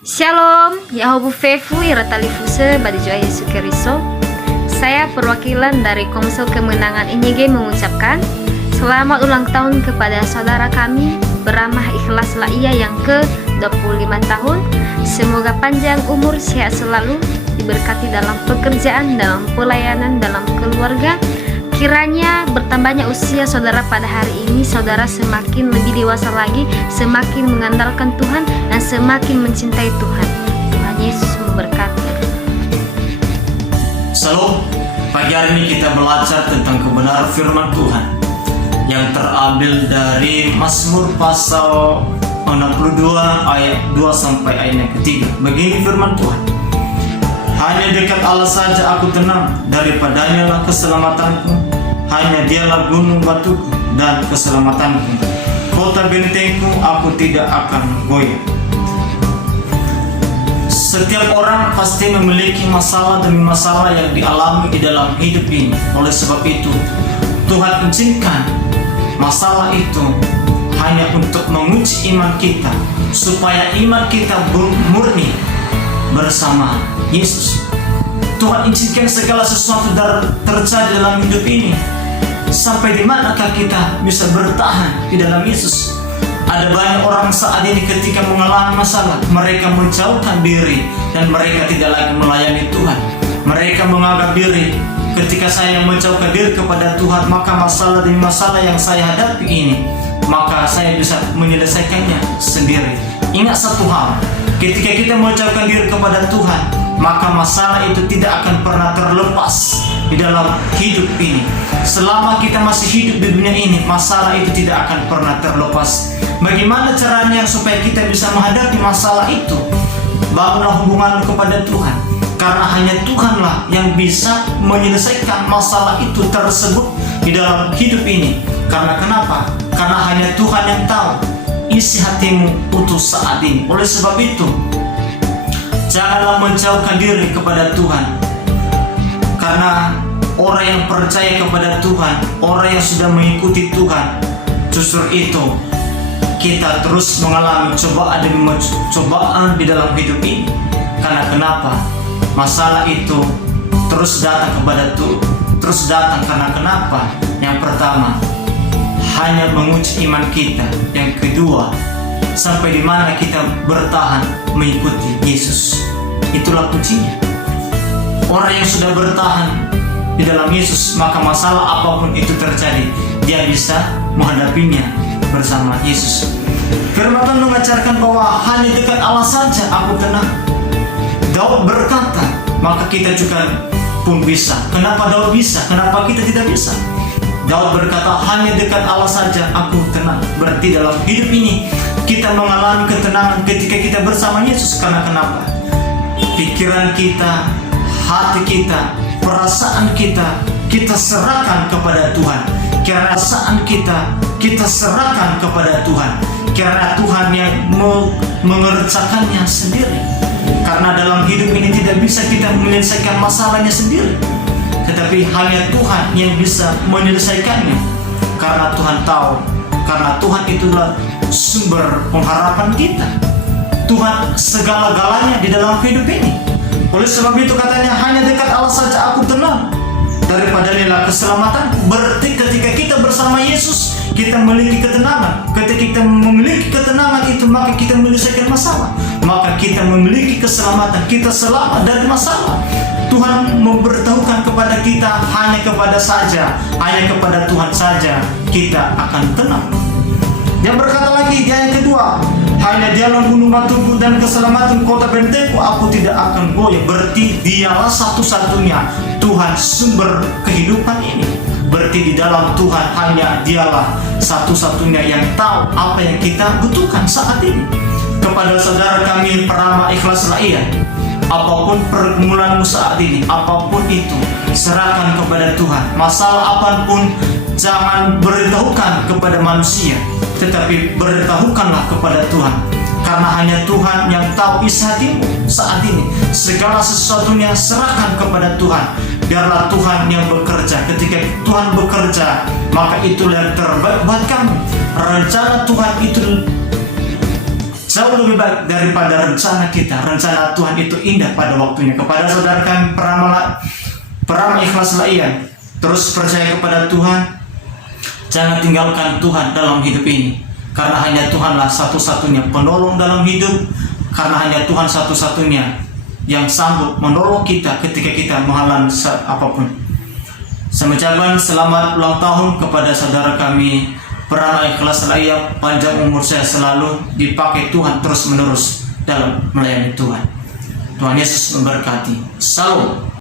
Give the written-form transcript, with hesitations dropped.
Shalom, Yahobu Fefu Iratalifuse Badijoa Yesu Keriso. Saya perwakilan dari Komsel Kemenangan INYG mengucapkan selamat ulang tahun kepada saudara kami Beramah Ikhlas Laia yang ke-25 tahun. Semoga panjang umur, sehat selalu, diberkati dalam pekerjaan, dalam pelayanan, dalam keluarga. Kiranya bertambahnya usia saudara pada hari ini, saudara semakin lebih dewasa lagi, semakin mengandalkan Tuhan, dan semakin mencintai Tuhan. Tuhan Yesus memberkati. Salam, pagi hari ini kita belajar tentang kebenaran firman Tuhan yang terambil dari Mazmur pasal 62 ayat 2 sampai ayat yang ketiga. Begini firman Tuhan: hanya dekat Allah saja aku tenang, daripadanya lah keselamatanku. Hanya dialah gunung batuku dan keselamatanku, kota bentengku, aku tidak akan goyah. Setiap orang pasti memiliki masalah demi masalah yang dialami di dalam hidup ini. Oleh sebab itu, Tuhan izinkan masalah itu hanya untuk menguji iman kita, supaya iman kita murni bersama Yesus. Tuhan izinkan segala sesuatu terjadi dalam hidup ini. Sampai di manakah kita bisa bertahan di dalam Yesus? Ada banyak orang saat ini ketika mengalami masalah, mereka menjauhkan diri dan mereka tidak lagi melayani Tuhan. Mereka menganggap diri, ketika saya menjauhkan diri kepada Tuhan, maka masalah demi masalah yang saya hadapi ini, maka saya bisa menyelesaikannya sendiri. Ingat satu hal, ketika kita menjauhkan diri kepada Tuhan, maka masalah itu tidak akan pernah terlepas di dalam hidup ini. Selama kita masih hidup di dunia ini, masalah itu tidak akan pernah terlepas. Bagaimana caranya supaya kita bisa menghadapi masalah itu? Bangunlah hubungan kepada Tuhan, karena hanya Tuhanlah yang bisa menyelesaikan masalah itu tersebut di dalam hidup ini. Karena kenapa? Karena hanya Tuhan yang tahu isi hatimu untuk saat ini. Oleh sebab itu, janganlah menjauhkan diri kepada Tuhan, karena orang yang percaya kepada Tuhan, orang yang sudah mengikuti Tuhan, justru itu kita terus mengalami cobaan demi cobaan di dalam hidup ini. Karena kenapa? Masalah itu terus datang kepada Tuhan, terus datang karena kenapa? Yang pertama, hanya menguji iman kita. Yang kedua, sampai di mana kita bertahan mengikuti Yesus. Itulah kuncinya. Orang yang sudah bertahan di dalam Yesus, maka masalah apapun itu terjadi, dia bisa menghadapinya bersama Yesus. Firman Tuhan mengajarkan bahwa hanya dekat Allah saja aku tenang. Daud berkata, maka kita juga pun bisa. Kenapa Daud bisa? Kenapa kita tidak bisa? Daud berkata, hanya dekat Allah saja aku tenang. Berarti dalam hidup ini kita mengalami ketenangan ketika kita bersama Yesus. Karena kenapa? Pikiran kita, hati kita, perasaan kita, kita serahkan kepada Tuhan. Karena perasaan kita serahkan kepada Tuhan. Karena Tuhan yang mengerjakannya sendiri. Karena dalam hidup ini tidak bisa kita menyelesaikan masalahnya sendiri, tetapi hanya Tuhan yang bisa menyelesaikannya. Karena Tuhan tahu, karena Tuhan itulah sumber pengharapan kita. Tuhan segala-galanya di dalam hidup ini. Oleh sebab itu katanya, hanya dekat Allah saja aku tenang, daripadanya keselamatan. Berarti ketika kita bersama Yesus, kita memiliki ketenangan. Ketika kita memiliki ketenangan itu, maka kita menyelesaikan masalah, maka kita memiliki keselamatan. Kita selamat dari masalah. Tuhan memberitahukan kepada kita, hanya kepada Tuhan saja kita akan tenang. Yang berkata lagi, yang kedua, hanya dialah gunung batuku dan keselamatan, kota bentengku, aku tidak akan goyah. Berarti dialah satu-satunya Tuhan sumber kehidupan ini. Berarti di dalam Tuhan hanya dialah satu-satunya yang tahu apa yang kita butuhkan saat ini. Kepada saudara kami Beramah Ikhlas Laia, apapun pergumulanmu saat ini, apapun itu, serahkan kepada Tuhan. Masalah apapun, jangan beritahukan kepada manusia, tetapi beritahukanlah kepada Tuhan. Karena hanya Tuhan yang tahu isi hatimu saat ini. Segala sesuatunya serahkan kepada Tuhan. Biarlah Tuhan yang bekerja. Ketika Tuhan bekerja, maka itulah yang terbaik buat kamu. Rencana Tuhan itu jauh lebih baik daripada rencana kita. Rencana Tuhan itu indah pada waktunya. Kepada saudara kami peramal ikhlas layan, terus percaya kepada Tuhan. Jangan tinggalkan Tuhan dalam hidup ini, karena hanya Tuhanlah satu-satunya penolong dalam hidup, karena hanya Tuhan satu-satunya yang sanggup menolong kita ketika kita mengalami apapun. Saya mengucapkan selamat ulang tahun kepada saudara kami peramal ikhlas layan. Panjang umur saya selalu dipakai Tuhan terus menerus dalam melayani Tuhan. Tuhan Yesus memberkati. Salam.